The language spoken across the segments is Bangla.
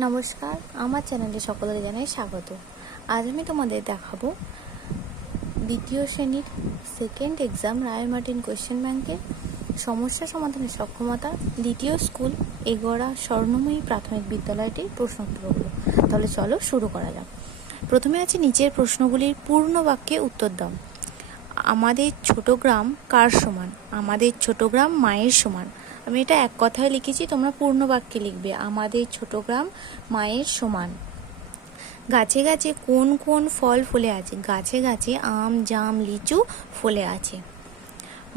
নমস্কার, আমার চ্যানেলে সকলকে জানাই স্বাগত। আজ আমি তোমাদের দেখাবো দ্বিতীয় শ্রেণীর সেকেন্ড এক্সাম রায় মার্টিন কোয়েশ্চেন ব্যাংকের সমস্যা সমাধানের সক্ষমতা দ্বিতীয় স্কুল এগোড়া স্বর্ণময়ী প্রাথমিক বিদ্যালয়টির প্রশ্নোত্তরগুলো। তাহলে চলো শুরু করা যাক। প্রথমে আছে নিচের প্রশ্নগুলির পূর্ণ বাক্যে উত্তর দাও। আমাদের ছোট গ্রাম কার সমান? আমাদের ছোট গ্রাম মায়ের সমান। আমি এটা এক কথায় লিখেছি, তোমরা পূর্ণ বাক্যে লিখবে। আমাদের ছোট গ্রাম মায়ের সমান। গাছে গাছে কোন কোন ফল ফলে আছে? গাছে গাছে আম, জাম, লিচু ফলে আছে।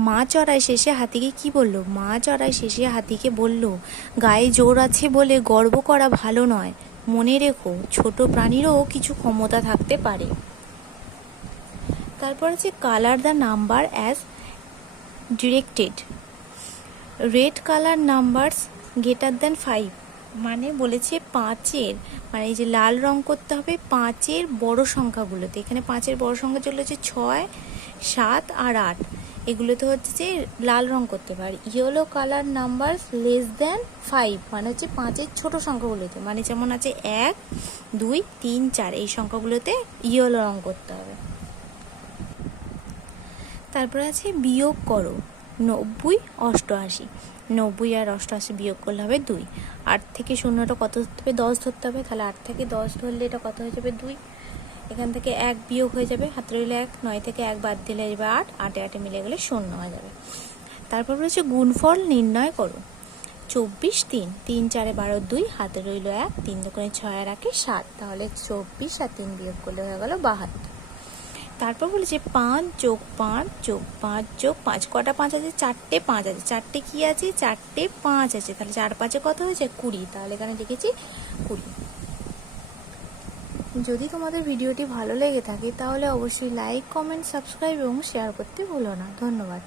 মা চড়াই শেষে হাতিকে কি বলল? মা চড়াই শেষে হাতিকে বলল, গায়ে জোর আছে বলে গর্ব করা ভালো নয়। মনে রেখো, ছোট প্রাণীরও কিছু ক্ষমতা থাকতে পারে। তারপর আছে colour the number as directed. Red colour numbers greater than 5, মানে বলেছে পাঁচের, মানে এই যে লাল রং করতে হবে পাঁচের বড় সংখ্যাগুলোতে। এখানে পাঁচের বড় সংখ্যা চলে হচ্ছে 6, 7 আর 8, এগুলোতে হচ্ছে যে লাল রং করতে পারে। Yellow colour numbers less than 5, মানে হচ্ছে পাঁচের ছোট সংখ্যাগুলোতে, মানে যেমন আছে 1, 2, 3, 4, এই সংখ্যাগুলোতে ইয়েলো রং করতে হবে। তারপরে আছে বিয়োগ করো 90, 88। 90 আর 88 বিয়োগ করলে হবে 2। 8 থেকে 0টা কত ধরতে হবে? 10 ধরতে হবে। তাহলে 8 থেকে 10 ধরলে এটা কত হয়ে যাবে? 2। এখান থেকে 1 বিয়োগ হয়ে যাবে, হাতে রইলে 1। 9 থেকে 1 বাদ দিলে যাবে 8, 8 8 মিলে গেলে 0 হয়ে যাবে। তারপর রয়েছে গুণফল নির্ণয় করো। 24, 3, 3 4 12, 2, হাতে রইল 1, 3 দোকানে 6 আর 1 7, তাহলে 24 আর 3 বিয়োগ করলে হয়ে গেল 72। তারপর বলেছে 5 যোগ 5 যোগ 5 যোগ 5, কটা 5 আছে? 4টে 5 আছে। 4টে কি আছে? 4টে 5 আছে। তাহলে 4 5-এ কত হয়েছে? 20। তাহলে এখানে লিখেছি 20। যদি তোমাদের ভিডিওটি ভালো লেগে থাকে তাহলে অবশ্যই লাইক, কমেন্ট, সাবস্ক্রাইব এবং শেয়ার করতে ভুলো না। ধন্যবাদ।